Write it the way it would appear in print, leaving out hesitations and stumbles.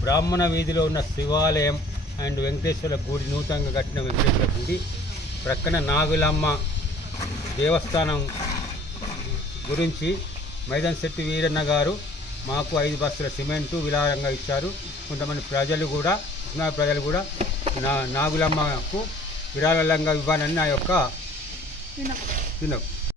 బ్రాహ్మణ వీధిలో ఉన్న శివాలయం అండ్ వెంకటేశ్వర గుడి, నూతనంగా కట్టిన వెంకటేశ్వర గుడి ప్రక్కన నాగులమ్మ దేవస్థానం గురించి మైదన్శెట్టి వీరన్న గారు మాకు 5 బస్తాల సిమెంటు విరాళంగా ఇచ్చారు. కొంతమంది ప్రజలు కూడా నాగులమ్మకు విరాళంగా ఇవ్వాలని నా యొక్క విన్నపం.